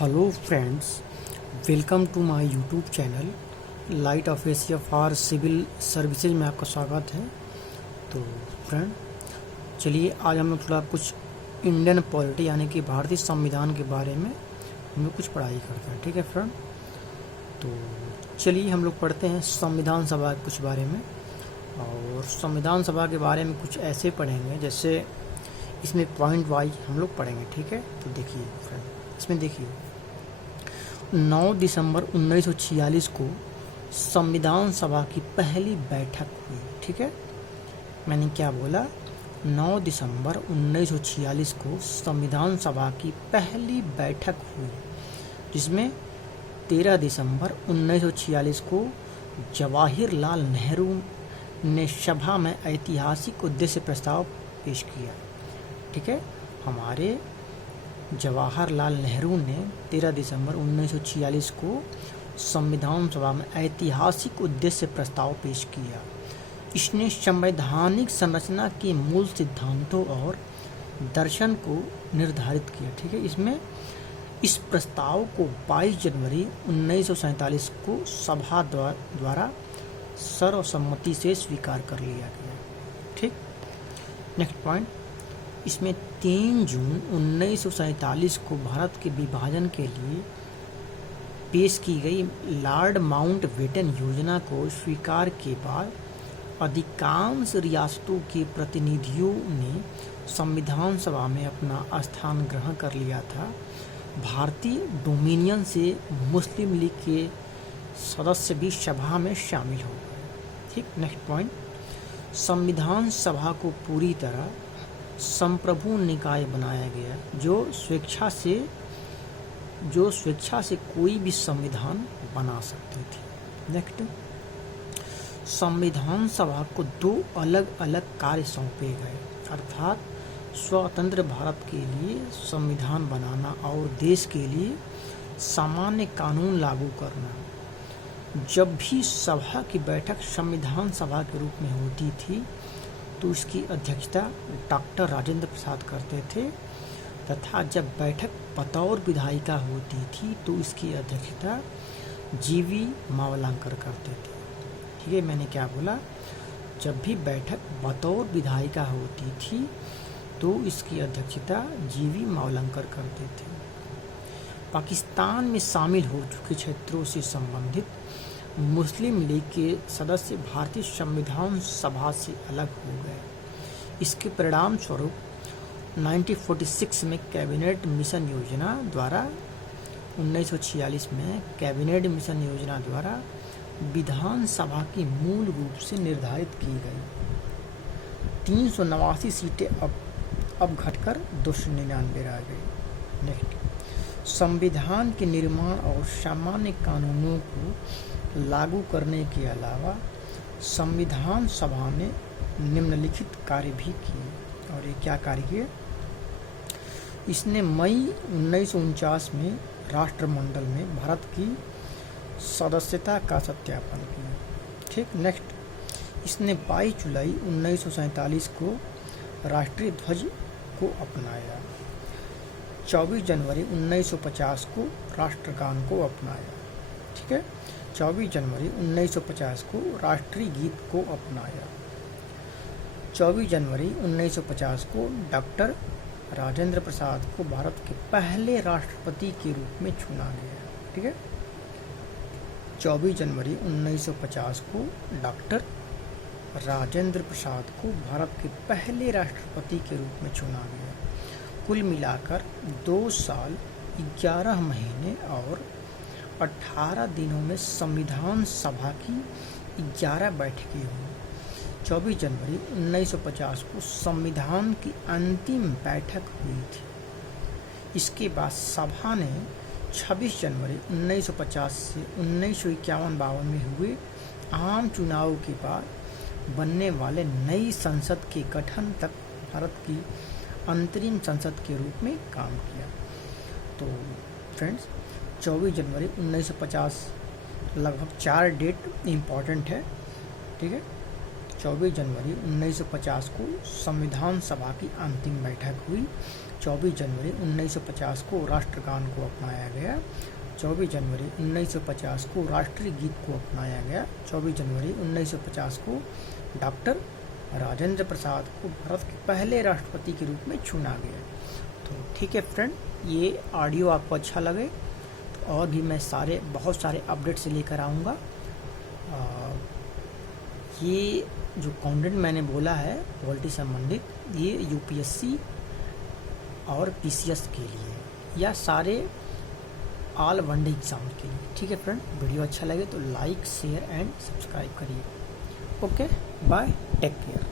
Hello friends, welcome to my YouTube channel Light of Asia for civil services में आपका स्वागत है। तो फ्रेंड, चलिए आज हम लोग थोड़ा कुछ इंडियन पॉलिटी यानी कि भारतीय संविधान के बारे में हम लोग कुछ पढ़ाई करते हैं। ठीक है फ्रेंड, तो चलिए हम लोग पढ़ते हैं संविधान सभा के कुछ बारे में। और संविधान सभा के बारे में कुछ ऐसे पढ़ेंगे जैसे इसमें पॉइंट वाइज हम लोग पढ़ेंगे। ठीक है, तो देखिए फ्रेंड, इसमें देखिए 9 दिसंबर 1946 को संविधान सभा की पहली बैठक हुई। ठीक है, मैंने क्या बोला, 9 दिसंबर 1946 को संविधान सभा की पहली बैठक हुई, जिसमें 13 दिसंबर 1946 को जवाहरलाल नेहरू ने सभा में ऐतिहासिक उद्देश्य प्रस्ताव पेश किया। ठीक है, हमारे जवाहरलाल नेहरू ने 13 दिसंबर 1946 को संविधान सभा में ऐतिहासिक उद्देश्य प्रस्ताव पेश किया। इसने संवैधानिक संरचना के मूल सिद्धांतों और दर्शन को निर्धारित किया। ठीक है, इसमें इस प्रस्ताव को 22 जनवरी 1947 को सभा द्वारा सर्वसम्मति से स्वीकार कर लिया गया। ठीक, नेक्स्ट पॉइंट, इसमें 3 जून 1947 को भारत के विभाजन के लिए पेश की गई लॉर्ड माउंटबेटन योजना को स्वीकार के बाद अधिकांश रियासतों के प्रतिनिधियों ने संविधान सभा में अपना स्थान ग्रहण कर लिया था। भारतीय डोमिनियन से मुस्लिम लीग के सदस्य भी सभा में शामिल हो गए। ठीक, नेक्स्ट पॉइंट, संविधान सभा को पूरी तरह संप्रभु निकाय बनाया गया जो स्वेच्छा से कोई भी संविधान बना सकती थी। नेक्स्ट, संविधान सभा को 2 अलग अलग कार्य सौंपे गए, अर्थात स्वतंत्र भारत के लिए संविधान बनाना और देश के लिए सामान्य कानून लागू करना। जब भी सभा की बैठक संविधान सभा के रूप में होती थी तो इसकी अध्यक्षता डॉक्टर राजेंद्र प्रसाद करते थे, तथा जब बैठक बतौर विधायिका होती थी तो इसकी अध्यक्षता जीवी मावलंकर करते थे। ठीक है, मैंने क्या बोला, जब भी बैठक बतौर विधायिका होती थी तो इसकी अध्यक्षता जीवी मावलंकर करते थे। पाकिस्तान में शामिल हो चुके क्षेत्रों से संबंधित मुस्लिम लीग के सदस्य भारतीय संविधान सभा से अलग हो गए। इसके परिणाम स्वरूप 1946 में कैबिनेट मिशन योजना द्वारा 1946 में कैबिनेट मिशन योजना द्वारा विधान सभा की मूल रूप से निर्धारित की गई 389 सीटें अब घटकर 299 रह गई। नेक्स्ट, संविधान के निर्माण और सामान्य कानूनों को लागू करने के अलावा संविधान सभा ने निम्नलिखित कार्य भी किए। और ये क्या कार्य किए, इसने मई 1949 में राष्ट्रमंडल में भारत की सदस्यता का सत्यापन किया। ठीक, नेक्स्ट, इसने 22 जुलाई 1947 को राष्ट्रीय ध्वज को अपनाया। 24 जनवरी 1950 को राष्ट्रगान को अपनाया। ठीक है, 24 जनवरी 1950 को राष्ट्रीय गीत को अपनाया। 24 जनवरी 1950 को डॉक्टर राजेंद्र प्रसाद को भारत के पहले राष्ट्रपति के रूप में चुना गया। ठीक है, 24 जनवरी 1950 को डॉक्टर राजेंद्र प्रसाद को भारत के पहले राष्ट्रपति के रूप में चुना गया। कुल मिलाकर 2 साल 11 महीने और 18 दिनों में संविधान सभा की 11 बैठकें हुई। 24 जनवरी 1950 को संविधान की अंतिम बैठक हुई थी। इसके बाद सभा ने 26 जनवरी 1950 से 1951-52 में हुए आम चुनाव के बाद बनने वाले नई संसद के गठन तक भारत की अंतरिम संसद के रूप में काम किया। तो फ्रेंड्स, 24 जनवरी 1950 लगभग 4 डेट इम्पॉर्टेंट है। ठीक है, 24 जनवरी 1950 को संविधान सभा की अंतिम बैठक हुई 24 जनवरी 1950 को राष्ट्रगान को अपनाया गया। 24 जनवरी 1950 को राष्ट्रीय गीत को अपनाया गया। 24 जनवरी 1950 को डॉक्टर राजेंद्र प्रसाद को भारत के पहले राष्ट्रपति के रूप में चुना गया। तो ठीक है फ्रेंड, ये ऑडियो आपको अच्छा लगे तो और भी मैं बहुत सारे अपडेट्स लेकर आऊँगा। ये जो कंटेंट मैंने बोला है पॉलिटी संबंधित, ये यूपीएससी और पीसीएस के लिए या सारे ऑल वनडे एग्जाम के लिए। ठीक है फ्रेंड, वीडियो अच्छा लगे तो लाइक शेयर एंड सब्सक्राइब करिए। Okay, bye, take care.